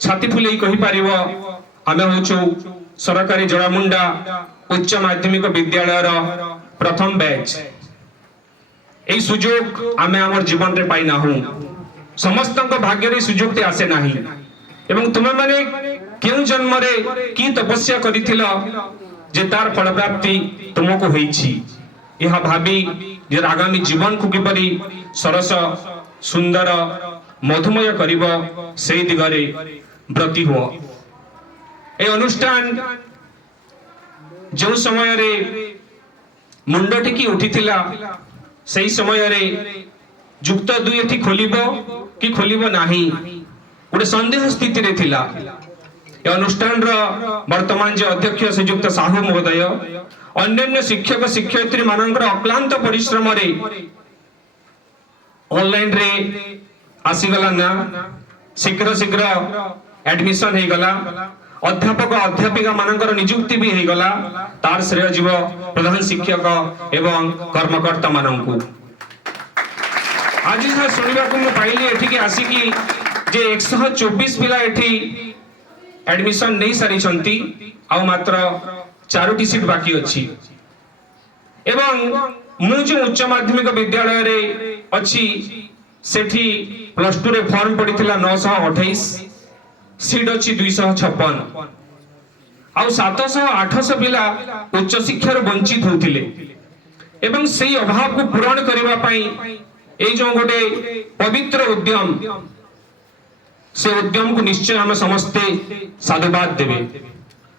छाती फुले कही पारिबो आमे होचो सरकारी जड़ामुंडा उच्च माध्यमिक विद्यालय प्रथम बैच। एई सुजोग आमे हमर जीवन रे पाई ना हूं, समस्त भाग्य रे सुजोग ते आसे नाही। एवं तुमे माने केउ जन्म रे की तपस्या करिथिलो जे तार फल प्राप्ति तुमको होईछि, यह भाबी जे आगामी जीवन को किपरि सरस सुंदर मधुमय करिबो सेई दिगरे ब्रती हो। ए अनुष्ठान जो समय रे मुंड टेकी उठिथिला सेई समय रे जुक्त दुई एठी खोलिबो कि खोलिबो नाही गोटे संदेह स्थिति रे थिला। ए अनुष्ठान रो वर्तमान जे अध्यक्ष श्रीयुक्त साहू महोदय अन्य शिक्षक शिक्षयित्री मानकर अक्लांत परिश्रम रे ऑनलाइन रे आसीगला ना शीघ्र शीघ्र एडमिशन हे गला, अध्यापक अध्यापिका मानकर नियुक्ति भी हे गला, तार श्रेय जीव प्रधान शिक्षक एवं कर्मकर्ता माननकु। आज जहाँ सुनिबा को पाइली एठी के आसी कि जे 124 पिला एठी एडमिशन नहीं सारी छंती, आ मात्र 4टी सीट बाकी अछि। एवं मु जो उच्च माध्यमिक विद्यालय रे अछि सेठी प्लस 2 रे फॉर्म पड़िथिला 928, सीट अछि 256, आ 700 800 पिला उच्च शिक्षार वंचित होतिले। एवं सेही अभाव को पूरण करिवा पई ए जो गोटे पवित्र उद्यम, से उद्यम को निश्चय हम समस्ते साधुवाद देवे।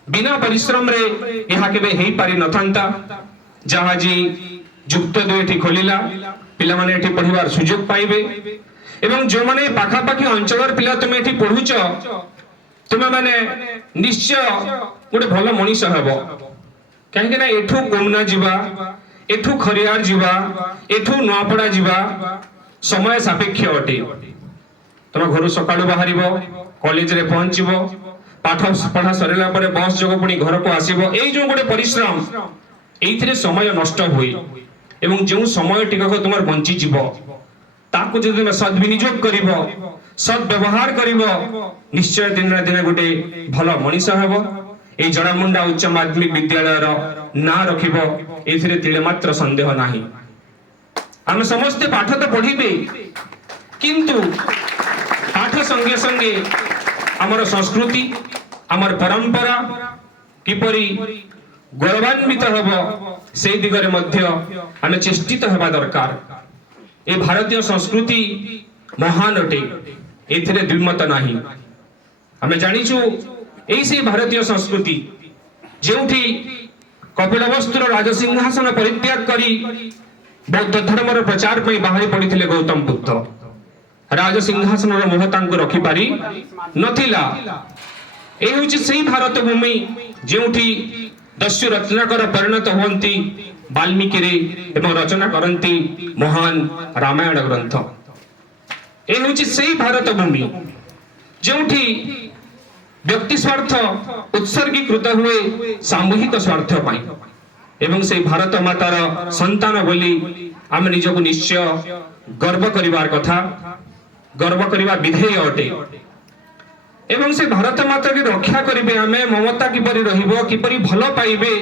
बिना परिश्रम रे यहा केबे हेई पारि नथांता। जहा जी जुक्त दुएठी खोलिला पिला माने एठी पढिबार सुयोग पाइबे। एवं जो माने पाखा पाखी अंचलर पिला तुमे एठी पढुच, तुमे माने निश्चय गोटे भलो मनीष हेबो। काहे ना एठू कोमना जीवा, एठू खरियार जीवा, एठू नपड़ा जीवा समय सापेक्ष अटे। तुम घर सकाळु बाहरिबो, कॉलेज रे पहुंचीबो, पाठ पढ़ा सरिला परे बस जोग पुनी घर को आसीबो। एई जो गोटे परिश्रम एइथिरे समय नष्ट होई। एवं जो समय टिकक तुमर बंची जीवो ताको जदि तुम सद्विनियोग करिवो, सद्व्यवहार करिवो, निश्चय दिन ना दिन गोटे भलो मनीष हेबो। एई जड़ामुंडा उच्च माध्यमिक विद्यालय रो ना रखिबो, एथिरे तिले मात्र संदेह नाही। हम समस्त पाठ तो पढ़िबे, किंतु पाठ संगे संगे आमर संस्कृति आमर परंपरा किपरि गौरवान्वित हेबो से दिगरे मध्य आमे चेष्टित हेबा दरकार। ए भारतीय संस्कृति महान अटे, एथिरे द्विमत नाही। आमे जानिछु एई से भारतीय संस्कृति जेउठी कपिलवस्तुर राजसिंहासन परित्याग करी बौद्ध धर्मर प्रचार पई बाहरी पड़िथिले गौतम बुद्ध। राजसिंहासन मोह तांको रखि पारि नथिला। ए होछि सेही भारत भूमि जेउठी दस्यु रत्नाकर परिणत होंती वाल्मीकि रे एवं रचना करंती महान रामायण ग्रंथ। ए होछि सेही भारत भूमि जेउठी व्यक्ति स्वार्थ उत्सर्गीकृत हुए सामूहिक स्वार्थ पाई। एवं से भारत मातार संतान बोली आम निजको निश्चय गर्व करिवार कथा, गर्व करिवा विधेय अटे। एवं से भारत माता की रक्षा करिवे, आमे ममता किपरि रहिबो, किपरि भलो पाइबे,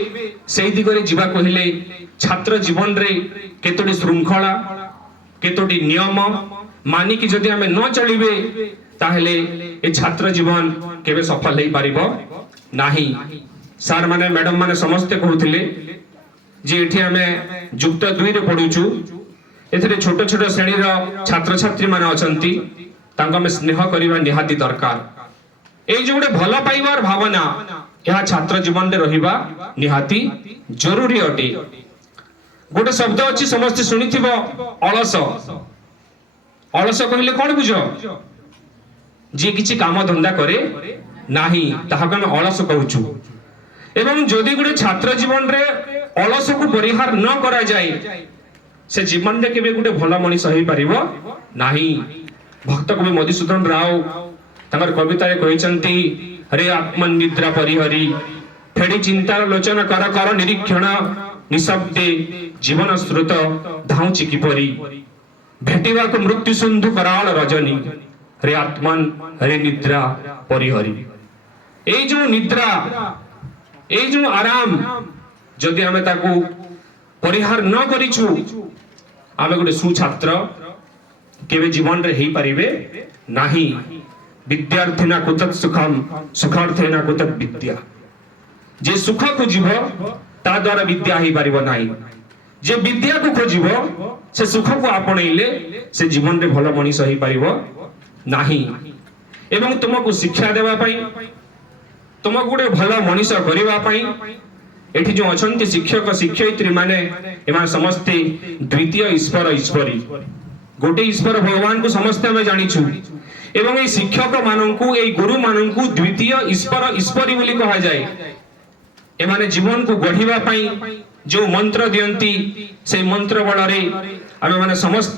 सेही दिगरे जीवा कहिले छात्र जीवन रे केतोटी श्रृंखला, केतोटी नियम मानी कि जदि आमे न चलिबे ताहले ए छात्र जीवन केबे सफल हेई पारिबो नाही। सार माने मैडम माने समस्ते कहउथिले जे एठी आमे जुक्त 2 रे पढुचु, एथिरे छोट छोट श्रेणी रो छात्र छात्री माने अछंती, तांको में स्नेह करिवा निहाती दरकार। ए जो गोटे भलो पाइबार भावना यह छात्र जीवन रे रहिबा निहाती जरूरी अटे। गोटे शब्द अछि समस्त सुनिथिबो अलस। अलस कहिले कोन बुझो? जे किछि काम धंदा करे नाही ताहाके हम अलस कहउछु। एवं जदि गोटे छात्र जीवन रे अलस को परिहार न करा जाए से जीवन रे केबे गोटे भलो मनीष होई परिबो नाही। भक्त कवि मधुसूदन राव तंगर कविता रे कहिसंती, हरे आत्मन निद्रा परिहरी फेडी चिंतार लोचन कर कर निरीक्षण निशब्दे जीवन स्रोत धाउची किपरि भेटिबा को मृत्यु सिंधु कराल रजनी रे आत्मन रे निद्रा परिहरी ए जो निद्रा ए जो आराम जदि आमे ताकू परिहार न करिछु आमे गोटे सुछात्र केबे जीवन रे हेई परिबे नाही विद्यार्थिना कुतत् सुखम सुखार्थेना कुतत् विद्या जे सुख खोजिब ता द्वारा विद्या हेई परिबो नाही जे विद्या को खोजिब से सुख को आपणैले से जीवन रे भलो मनीष हेई परिबो नाही एवं तुमको शिक्षा देवा पई तुमको गोटे भलो मनीष करबा पई एठी जो अछंती शिक्षक शिक्षयित्री माने एमा समस्ते द्वितीय ईश्वर ईश्वरी गोटे ईश्वर भगवान को समस्त हमें जानिछु एवं ए शिक्षक माननकु ए गुरु माननकु द्वितीय ईश्वर ईश्वरी बोली कहा जाए एमाने जीवन को गढ़िबा पई जो मंत्र दियंती से मंत्र बଳରେ आमे माने समस्त